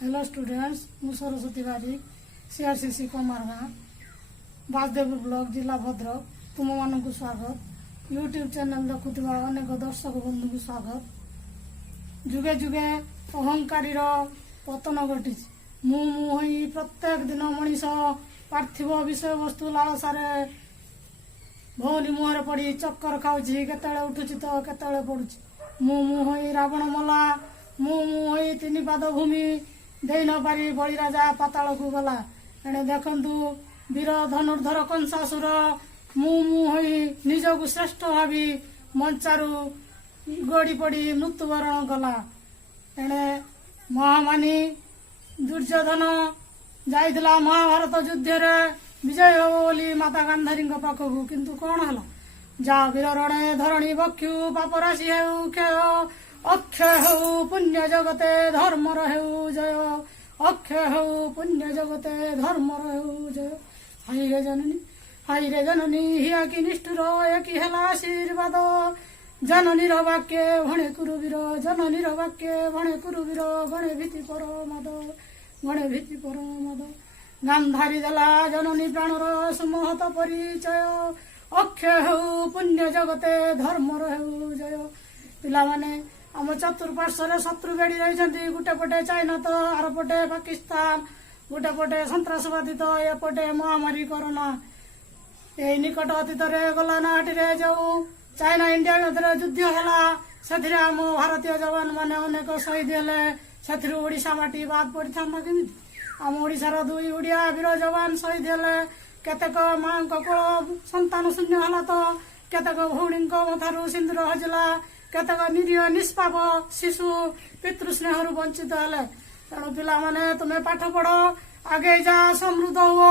Hello students मु सरस्वती बारिक CRCC कमारगाँ Basdev block जिला भद्रक तुम मान स्वागत यूट्यूब चैनल देखुवा अनेक दर्शक बंधु को स्वागत जुगे जुगे अहंकारी पतन घटी मु प्रत्येक दिन मनीष पार्थिव विषय वस्तु लालसार भौनी मुहर पड़ी चक्कर खाऊची केतले उठुची तो केतले पड़ुची मु रावण मला मु तीन पाद भूमि दे न पारी बड़ी राजा पाताल को गला एणे देखंतु वीर धनुर्धर कंसासुर मु निज को श्रेष्ठ भावी मंचारू गड़ी पड़ी मृत्युवरण गला एणे महामानी दुर्योधन जाइला महाभारत युद्ध रे विजय हो बोली माता गांधारी पाखक किंतु कौन है जा वीर रणे धरणी बक्षु पापराशि हेउ क्षय अक्षय हो पुण्य जगते धर्म रहेउ जय अक्षय हो पुण्य जगते धर्म रहेउ जय हाई रे जननी हिया की निष्ठुर एकी हेला आशीर्वाद जननीर वाक्य भणे कुरुवीर जननीर वाक्य भणे कुरुवीर गणे भीति पर मद गणे भीति पर मद गांधारी देला जननी प्राणर सुमहत परिचय अक्षय हो पुण्य जगते धर्म रहेउ जय पिला माने आम चतुर्पार्श्वर शत्रु बेड़ी रही गोटे पटे चाइना तो आर पटे पाकिस्तान गोटे पटे सन्त्रासवादी तो एपटे महामारी कोरोना यही निकट अतीत गला नाटी जो चाइना इंडिया मध्य युद्ध है आम भारतीय जवान मैंने अनेक शहीद हेले ओडिशा माटी बाद पड़ी था केमी आम ओडिशार दुई ओडिया वीर जवान शहीद हेले केतेक माँ कोल संतान शून्य है तो केतेक भौणी मथारू सिंदूर हजिला केतक निरीह निष्पाप शिशु पितृस्नेह वंचित हेले तेणु पिला माने तुम्हें पाठ पढ़ आगे जा समृद्ध हुओ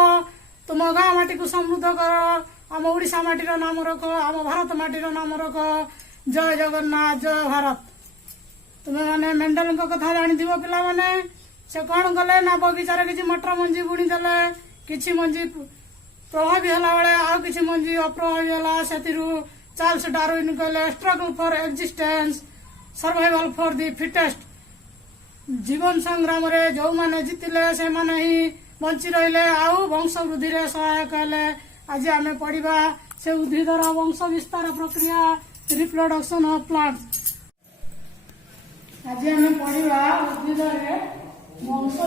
तुम गाँ माटी को समृद्ध कर आम ओडिशा माटीर नाम रख आम भारत माटीर नाम रख जय जगन्नाथ जय भारत तुम्हें माने मेंडेल कथा जानी पिला माने से कौन कले ना बगीचार किसी मटर मंजी बुणी देले किसी मंजी प्रभावी है बेले आउ किसी मंजी अप्रभावी है से चार्ल्स डार्विन कहले struggle for existence survival for the fittest जीवन संग्राम रे जो माने जीतिले से माने ही बंची रहिले आउ वंश वृद्धि रे सहायक हेले आज आमे पढ़िबा से उद्भिदर वंश विस्तार प्रक्रिया रिप्रोडक्शन ऑफ प्लांट्स आज आमे पढ़िबा उद्भिद रे वंश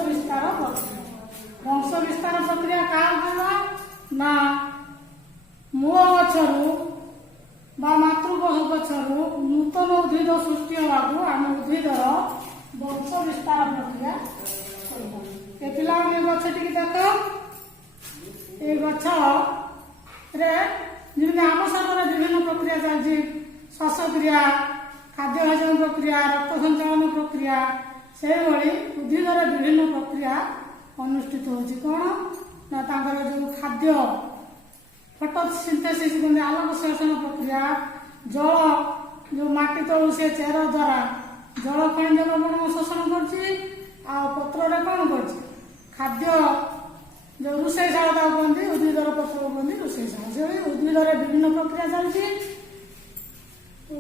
विस्तार प्रक्रिया का कहला ना मूल गछरू मातृगह गछरू नूतन उद्भिद सृष्टि होगाकू आम उद्भिदर वंश विस्तार प्रक्रिया पिला गछ टी देख ये गछ आम शरीर विभिन्न प्रक्रिया चलती श्वासक्रिया खाद्य हजम प्रक्रिया रक्त संचालन प्रक्रिया से उद्भिदर विभिन्न प्रक्रिया अनुष्ठित होची कौन ना जो खाद्य फोटोसिंथेसिस आलोक संश्लेषण प्रक्रिया जल जो माटी तलू से चेर द्वारा जल खनिज लवण शोषण कर कौन कर खाद्य जो रोषेशाला कहते उद्भिदर पत्र कहते रोषेशाला उद्भिदर विभिन्न प्रक्रिया चलती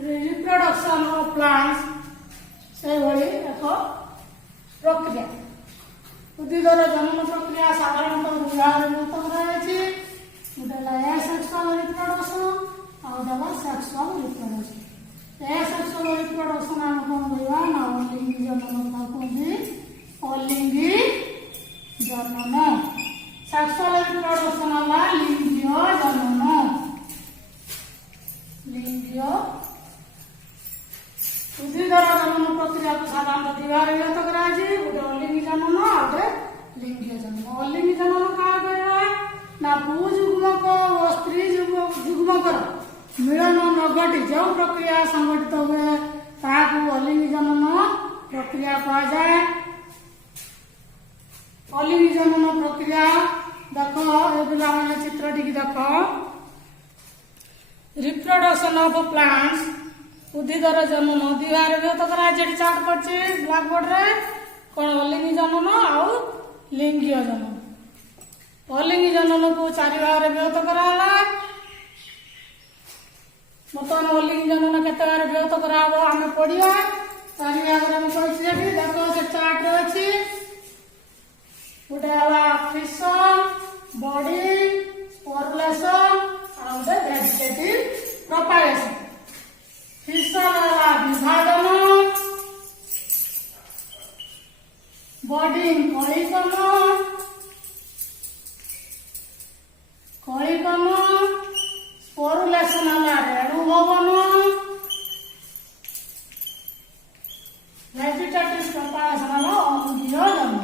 रिप्रोडक्शन ऑफ प्लांट्स से एक प्रक्रिया उद्भिदर जनन प्रक्रिया साधारणतः विभाग गोटे सेक्सुअल रिप्रोडक्शन आउ सेक्सुअल रिप्रोडक्शन सेक्सुअल रिप्रोडक्शन आम कौन कहवा ना अलिंगी जनन कहते अलिंगी जनन सेक्सुअल रिप्रोडक्शन है लिंगीय जनन लिंगीय उद्भिदर जनन प्रक्रिया को साधारणतः दिवार विभक्त कराई गोटे अलिंगी जनन आ गए लिंगीय जनन अलिंगी जनन क्या कहवा ना पुजुग्मक और स्त्री जुग्मकर मिलन न घटी जो प्रक्रिया संगठित हुए ताकू अलिंगी जनन प्रक्रिया कहुए अलिंगी जनन प्रक्रिया देख ये पिला चित्र टी देख रिप्रोडक्शन ऑफ प्लांट्स उद्भिदर जनन दिवार विभक्त कराई चार्ट कर ब्लैक बोर्ड रे कौन अलिंगी जनन आउ लिंगीय जनन अलिंगी जनन को चारि भाग विभक्त कराला बर्तमान अलिंगी जनन केते भाग विभक्त कराबो आमे पढ़िया चारि भाग में कहि देख से चार्ट रे अछि बॉडी कलिकम स्पोरुलेशन है रेणु भवन वेजिटेटिव प्रोपागेशन है अंगीय जन्म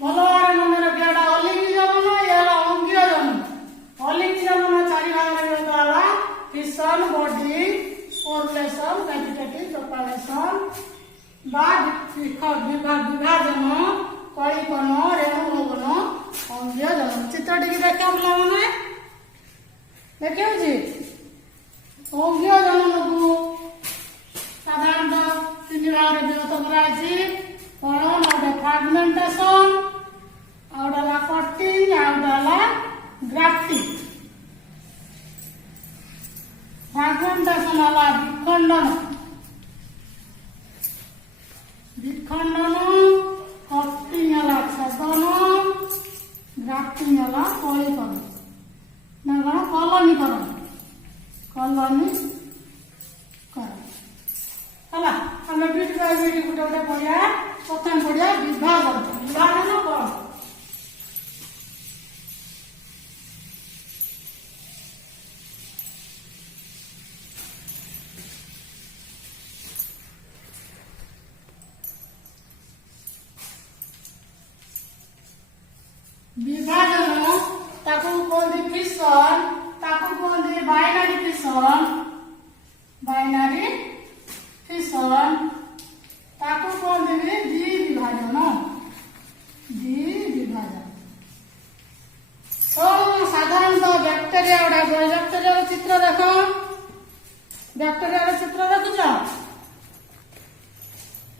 भल भाव मन रखा अलिंगी जन्म ये अंगीय जन्म अलिंगी जन्म चारि भाग में fission body sporulation vegetative propagation विभाजन कलिकन रेणु भवन अंगीय जन्म चित्र टी देखा पिला मैंने देखे अंगीय जन्म को साधारणतः तीन भाग में विभक्त कराई कौन गोटे फ्रागमेंटेशन आउटा कटिंग आउटा ग्राफ्टिंग फ्रागमेंटेशन है विखंडन कटिंग है छेदन ग्राफ्टिंग है कलिकरण ना कौन कलनीकरण है आम बीट बाय बीट गोटे गोटे पढ़िया प्रथम पढ़िया विभाजन कौन विभाजन ताकू कहते फिशन ताकू कहते बाइनरी फिशन ताकू कहते द्विविभाजन तो साधारणतः बैक्टेरिया बैक्टेरिया चित्र देख बैक्टेरिया चित्र देखुच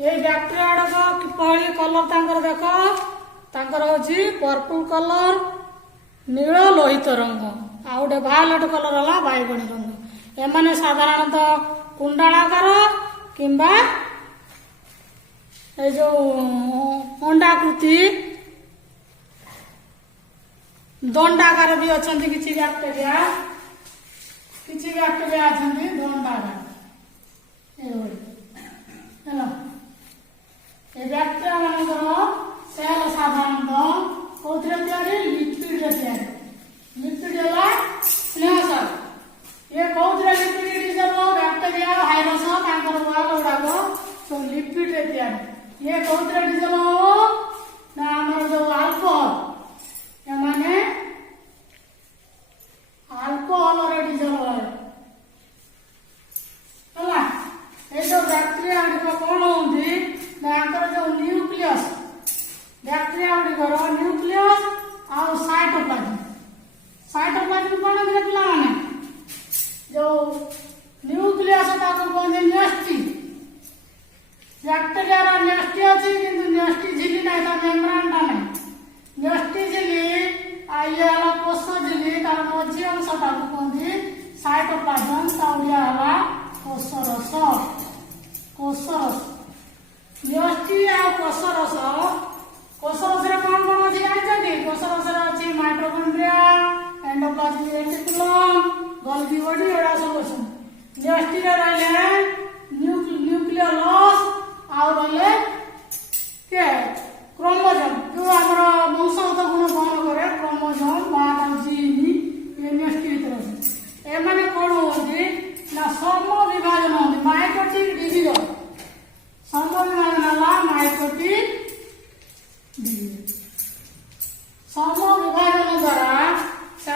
ये बैक्टेरिया गुड़ाक किपरि कलर तांकर देख तांकर होची पर्पल कलर नील लोहित रंग आ गोटे भायोलेट कलर है बैगणी रंग एमाने साधारणतः कुंडालाकार किंबा ए जो अंडाकृति दंडाकार भी अच्छा किसी बैक्टेरिया अच्छा दंडाकार ये बैक्टेरिया मान सेल साधारणतः कौन लिपिड लिपिड है स्नेहसार ये कौन लिपिड बैक्टेरिया भाइरस वाल गुड़ाक सब लिपिड ये कौन डिजल ना आम जो आल्कोहल एमाने आल्कोहल डिजल है ये जो बैक्टेरिया कौन होती जो न्यूक्लियस बैक्टेरिया गुड़िकर न्यूक्लियस आउ साइटोप्लाज्म कौन देखिए पिला माने जो न्यूक्लियस कहते न्यष्टि बैक्टेरिया न्यष्टि अच्छी किंतु न्यष्टि झिल्ली ना मेम्ब्रेन टा ना न्यष्टि झिल्ली ये कोष झिल्ली तार मझी अंश कहते साइटोप्लाज्म ताउडिया है कोषरस न्यष्टि आ कोषरस कोषरस कौन कौन अच्छी जानते कोषरस अच्छी mitochondria endoplasmic reticulum Golgi body एड़ा सब अच्छे न्यष्टि रहा न्यूक्लियस आउ रहा के क्रोमोजोम जो आम वंशगत गुण बहन करे क्रोमोजोम बार जीन ये न्यष्टि भर एम कौन होती ना सम विभाजन होती माइटोटिक डिविजन सम विभाजन है माइटोटिक सम विभाजन द्वारा से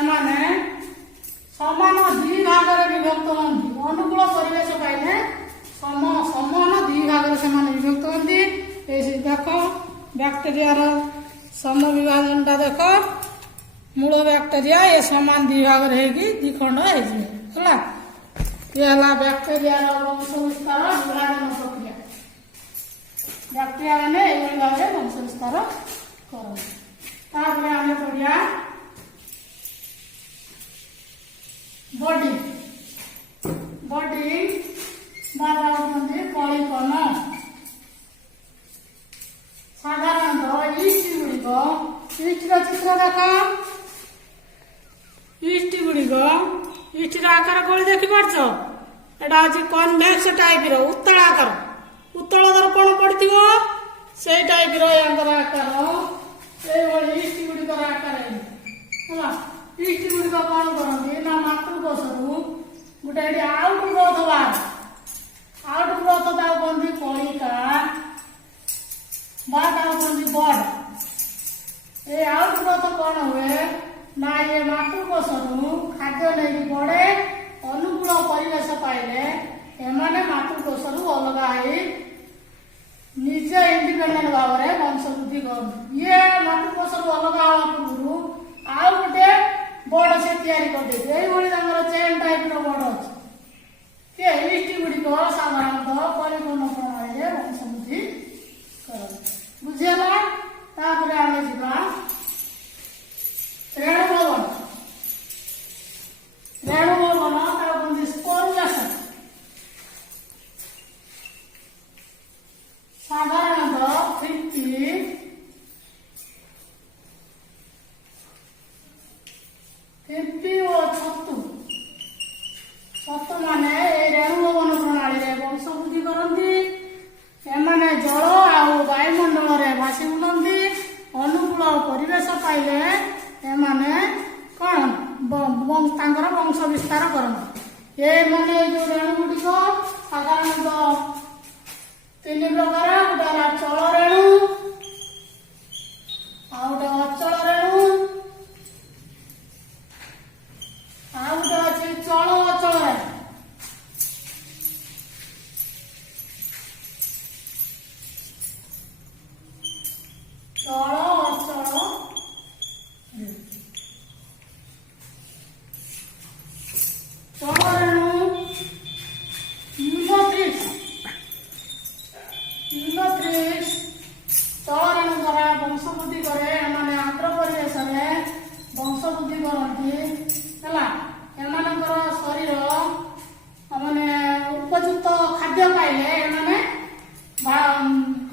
समान दि भाग विभक्त होती अनुकूल परिवेश पाइले समान दि भाग विभक्त होती देख बैक्टेरिया सम विभाजन टा देख मूल बैक्टेरिया ये समान दि भाग दिखंड है ये बैक्टेरिया वंश विस्तार विभाजन प्रक्रिया बैक्टेरिया मैंने ये भाव वंश विस्तार कर आम पढ़िया बॉडी बॉडी कलिकन साधारणतः ईस्ट गुड़िक ईस्टर चित्र देख ईस्ट गुड़िक ईस्टर आकार कौन देखिपार एटा हूँ कन्भेक्स टाइप उत्तल आकार उत्तल पड़ती से टाइप आकार इष्ट गुड़िक आकार है इष्ट गुड़िक कौन करती ना मातृकोशरू गोटे आउट ग्रोथ बाहर आउट ग्रोथ कहते कलिका कहते बड ये आउट ग्रोथ कौन हुए ना ये मातृकोशरू खाद्य नहीं बढ़े अनुकूल परिवेश पाइले एमाने मातृकोशरू अलग निजे इंडिपेंडेंट भाव में वंश वृद्धि करते ये मातृकोशरू अलग हवा पूर्व आउ गोटे बड़ से तैयारी करदे चेन टाइप बड़ अच्छे इष्ट गुड़िक साधारणतः परिपूर्ण प्रणाली वंश वृद्धि करते बुझेगा तापर आम जा रेणुभवन रेणुभवन कहते स्पोरुलेशन साधारणतः 50 और 36 माने रेणुभवन प्रणाली वंश वृद्धि करती एमाने जल आउ वायुमंडल में भासी बुलती अनुकूल परिवेश पाइले एमाने कौन वंश विस्तार करते ये माने जो रेणु गुड़िक साधारणतः 3 प्रकार गोटे चल रेणु आ गोटे अचल रेणु आ गोटे अच्छे चल अचल रेणु चल अचल चल रेणु चल द्वारा वंश वृद्धि करे आर्द्र परिवेश में वंश वृद्धि करती शरीर मैंने उपयुक्त खाद्य पाइले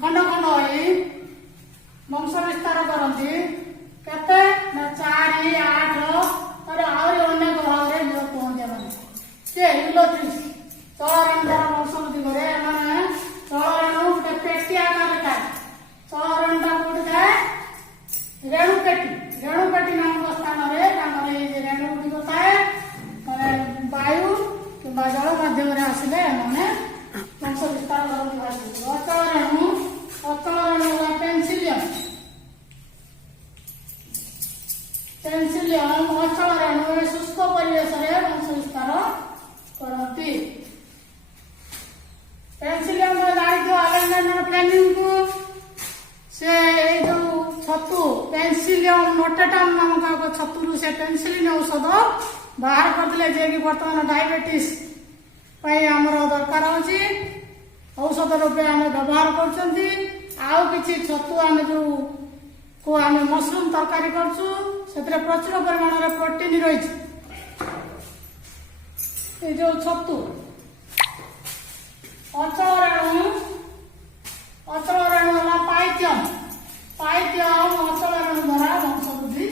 खंड खंड हो वंश विस्तार करती केते 4 8 और अन्य ग्रह विभक्त होते सी यूलोथ्रिस चल द्वारा वंश वृद्धि करे चल गोटे पेटी आकार था चल कौटी था रेणुपेटी नामक स्थान में रेणु गुड़िक थाए वायु कि जल मध्यम आसिले वंश विस्तार करती अचल रेणु पेन्सिलियम अचल रेणु शुष्क परिवेश में वंश विस्तार करती पेन्सिलियम जानिथो अलेक्जेंडर फ्लेमिंग को से जो छतु पेन्सिलियम नोटेटम नामक एक छतु से पेन्सिलिन औषध बाहर करते जे कि बर्तमान डायबिटीज आमर दरकार होची औषध रूपे आम व्यवहार करछंती आउ किछि छतु आम जो को आम मशरूम तरकारी करछु सेतरे प्रचुर परिमाण रे प्रोटीन रही जो छतु अचल रेणु है पाइत्यम अचल रेणु द्वारा वंश वृद्धि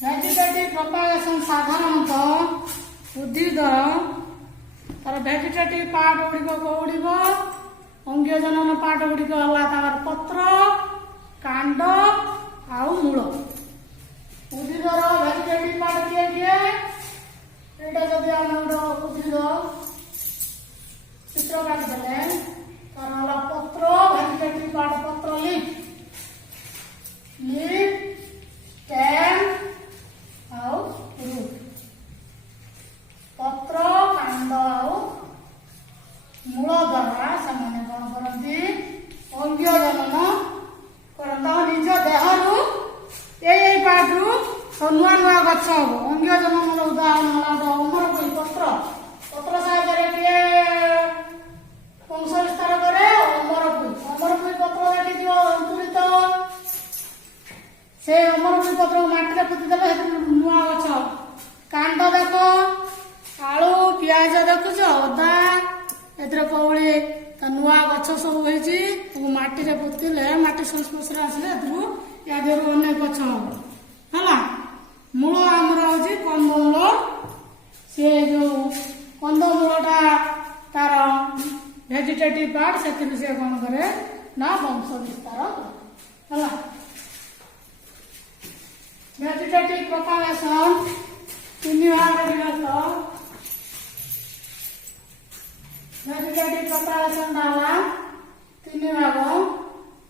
भेजिटेटिव प्रोपागेशन साधारणतः उद्भिद तार भेजिटेटिव पार्ट गुड़िक कौड़िक अंगीय जनन पार्ट गुड़िक है पत्र कांड आउ मूल उद्भिदर भेजिटेटिव पार्ट किए किए यहाँ जब आम गोटे उद्भिद चित्र काटिदेले तार पत्र भेजिटेटिव पार्ट पत्र लीफ स्टेम आउ रूट पत्र कांड आउ मूल द्वारा से कौन करती अंगीय जनन करता निज देहरु यही पार्ट रु नुआ नुआ गछ हम अंगीय जनन उदाहरण है अमरकोई पत्र पत्र साहाय्य किए वंश विस्तार करे अमरकोई पत्र देखी अंकुरित से अमरकोई पत्र माटी पोतीदेले नुआ गछ कांड देख आलू पियाज देखुच अदा एथर कौड़ी नुआ गछ सब होती माटी पोतीले माटी संस्पर्श आसिले या अनेक गछ है मूल आमर हूँ कंदमूल सी जो कंदमूलटा तार भेजिटेटिव पार्ट से कौन करे ना वंश विस्तार है भेजिटेटिव प्रोपागेशन 3 भाग विभक्त भेजिटेटिव प्रोपागेशन डाला 3 भाग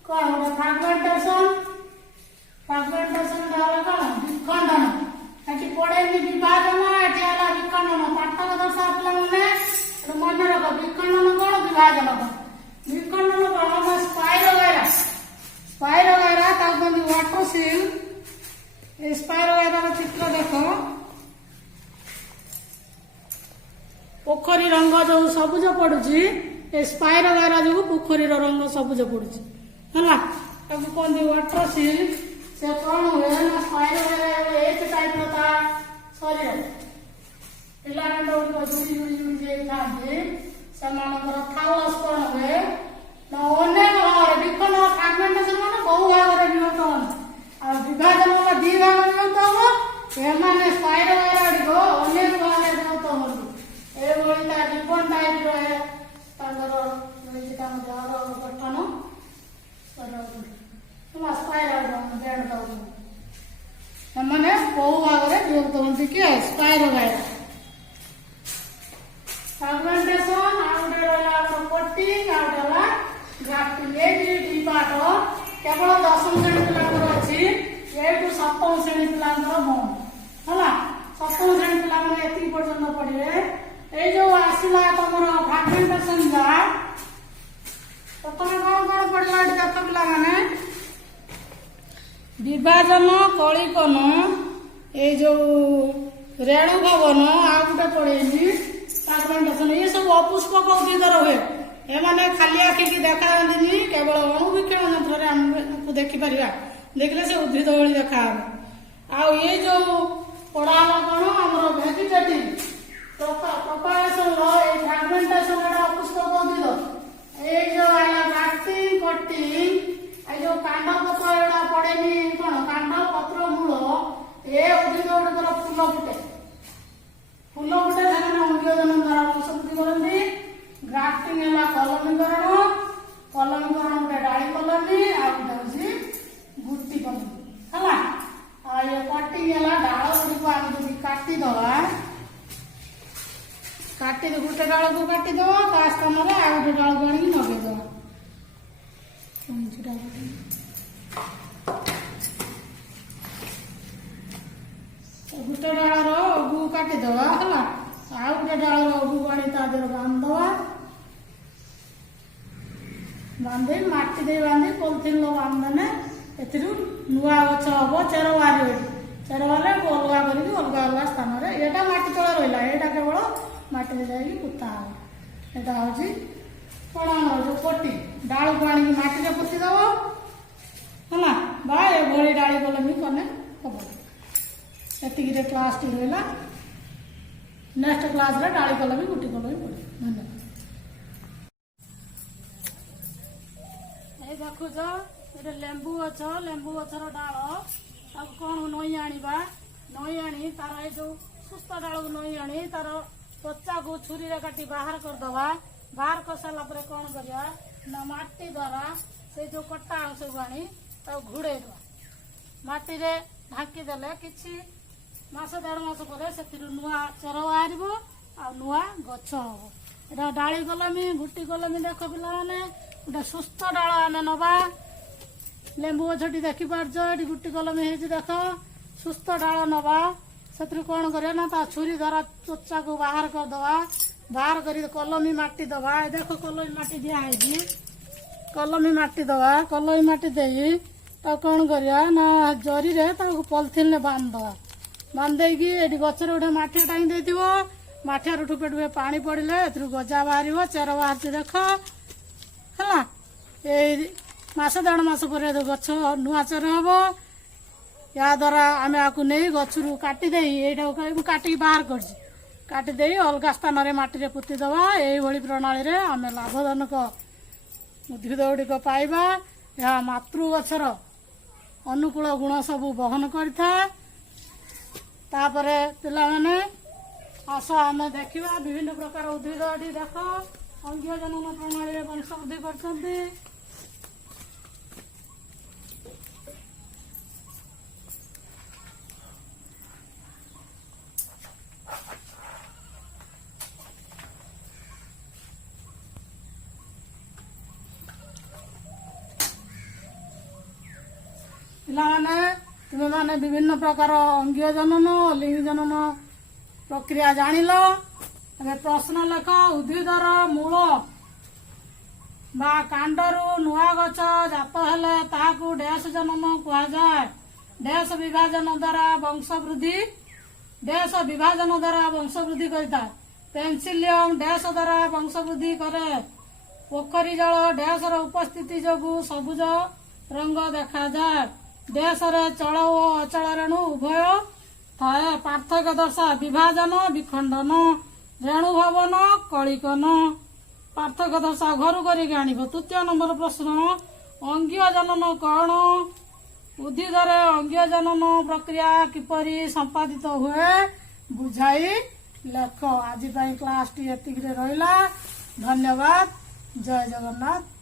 कौन गोटे फ्रागमेंटेशन डाला कौन विखंडन ये पड़े विभाजन ये विखंडन पाठक दशा पे मन रख विखंडन कौन विभाजन कौन विखंडन कौन स्पाइरोगाइरा वाटर सील स्पाइरोगाइरा चित्र देख पोखरी रंग जो सबुज पड़ुची स्पाइरोगाइरा जो पोखरी रंग सबुज पड़ुची है कहते वाटर सील से कौन हुए ना स्पाइरोगाइरा एच टाइप शरीर पिलाने जुड़ी जुड़ी जुड़ी जाते थाउलस कौन हुए ना अनेक भाग विखंड फ्रागमेंटेशन मान बहु भाग विभक्त आ विभाजन वाला 2 भाग विभक्त हम एमाने स्पाइरोगाइरा गुड़िक अनेक भाग विभक्त होती ये रिबन टाइप गठन मैंने बहु भाग विभक्त होती किए स्पाइरोगाइरा फ्रागमेंटेशन आउटे रहा कटिंग आउटे रहा ग्राफ्टिंग ये पाठ केवल 10वीं श्रेणी पिलांकर अच्छी ये 7वीं श्रेणी पिलांकर बंद है 7वीं श्रेणी पिला एति पर्यंत पढ़े ये जो आसला तुम फ्रागमेंटेशन जा प्रथम कौन कौन पढ़ला देख पिला विभाजन कलिकन ये जो रेणु भवन आ गए पड़ेनी फ्रागमेंटेशन ये सब अपुष्पक उद्भिदर हुए एमाने खाली आखि की देखा केवल अणुवीक्षण यंत्र आमको देखिपर देखले से उद्भिद भली देखा आ ये जो पढ़ाला कौन आम भेजिटेटिव प्रोपागेशन फ्रागमेंटेशन अपुष्पक उद्भिद ये जो ग्राफ्टिंग कटिंग ये जो कांड पत्र पड़ेनी कौन कांड पत्र मूल ये उद्भिद गुड़िकर फूल फुटे से अंगीयजन द्वारा वंशवृद्धि करती ग्राफ्टिंग है कलमीकरण गोटे डाली कलमी आ गए गुटी कलमी है ये कटिंग है डाल गुड़िक आम जो काटिद काटी गोटे डाल को काटिद ता स्थान में आ गए डाल को आनी नगेद गोटे डाल अगू काटिद है आ गए डाल अगू आनी तादेह बांधवा बांधे मटी दे बांधे पॉलिथिन बांधने ए नुआ गछ हम चेर बाहर चेर बाहर अलग कर अलग अलग स्थान में यहाँ मटी तला रहा यहाँ केवल मटी जाकि पोता हे यहाँ हूँ कौन जो पटी डाल को आनी मटी पोतीदेव है बा ये डाली कलमी कने हम ये क्लास टी रहा नेक्स्ट क्लास रे डाली कलमी गुटी कलमी पड़े धन्यवाद देखुच ये लेंबू गचर डाल अब कौन नई आनिबा नई आनी तार ये जो सुस्थ डाल को नई आनी तार पचा को छुरी रे काटी बाहर करदवा बाहर कर सारा कौन करिया ना माटी द्वारा से जो कटा अंश को आनी घोड़े माटी रे ढांकी देले किछि मास 1.5 मास पर से नुआ चेर बाहर आ नुआ गछ हम ये डाली कलमी गुटी कलमी देख पिला माने गोटे सुस्थ डाल आम नवा लेंबू गछटी देखिपार ये गुटी कलमी है देख सुस्थ डाल नवा से कौन कर छुरी द्वारा चोचा को बाहर करदवा बाहर कर कलमी माटी दवा देख कलमी माटी दिखाई कलमी माटी दवा कलमी माटी दे कौन करिया ना जरी रे पॉलिथिन बांधदवा बांधेकी ये गचर गोटे माठिया टांगी देथिबो माठिया ठुपे ठुपे पानी पड़े ए गजा बाहर चेर बाहर देख है ये मास 1.5 मास पर गछ नुआ चेर हम या द्वारा आम आपको नहीं गचरू काटिदे ये काटिक बाहर काटिदे अलग स्थान में मटी पोतीदवा यही प्रणाली आम लाभजनक उद्भिद गुड़िक पाइबा यह मातृ गचर अनुकूल गुण सब बहन करिଥାଏ। तापरे पिलामाने आस आमे देखिबा विभिन्न प्रकार उद्भिद एठी देख अंगीय जनन प्रणाली रे वंश वृद्धि करछन्ती। पिलामाने तुमे माने विभिन्न प्रकार अंगीय जनन लिंग जनन प्रक्रिया जानिल। ଏବେ ପ୍ରଶ୍ନ ଲେଖ ଉଦ୍ଭିଦର ମୂଳ ବା କାଣ୍ଡରୁ ନୂଆ ଗଛ ଜାତ ହେଲେ ତାହାକୁ ଡ୍ୟାସ ଜନନ କୁହାଯାଏ। ଡ୍ୟାସ ବିଭାଜନ ଦ୍ୱାରା ବଂଶ ବୃଦ୍ଧି କରିଥାଏ। ପେନ୍ସିଲିୟମ ଡ୍ୟାସ ଦ୍ୱାରା ବଂଶ ବୃଦ୍ଧି କରେ। ପୋଖରୀ ଜଳ ଡ୍ୟାସର ଉପସ୍ଥିତି ଯୋଗୁଁ ସବୁଜ ରଙ୍ଗ ଦେଖାଯାଏ। ଡ୍ୟାସରେ ଚଳ ଓ ଅଚଳ ରେଣୁ ଉଭୟ ଥାଏ। ପାର୍ଥକ୍ୟ ଦର୍ଶା ବିଭାଜନ ବିଖଣ୍ଡନ ରେଣୁ ଭବନ କଳିକନ। ପାର୍ଥକ୍ୟ ଦର୍ଶା ଘରୁ କରିକି ଆଣିବ। ତୃତୀୟ ନମ୍ବର ପ୍ରଶ୍ନ ଅଙ୍ଗୀୟ ଜନନ କଣ? ଉଦ୍ଭିଦରେ ଅଙ୍ଗୀୟ ଜନନ ପ୍ରକ୍ରିୟା କିପରି ସମ୍ପାଦିତ ହୁଏ ବୁଝାଇ ଲେଖ। ଆଜି ପାଇଁ କ୍ଲାସଟି ଏତିକିରେ ରହିଲା। ଧନ୍ୟବାଦ। ଜୟ ଜଗନ୍ନାଥ।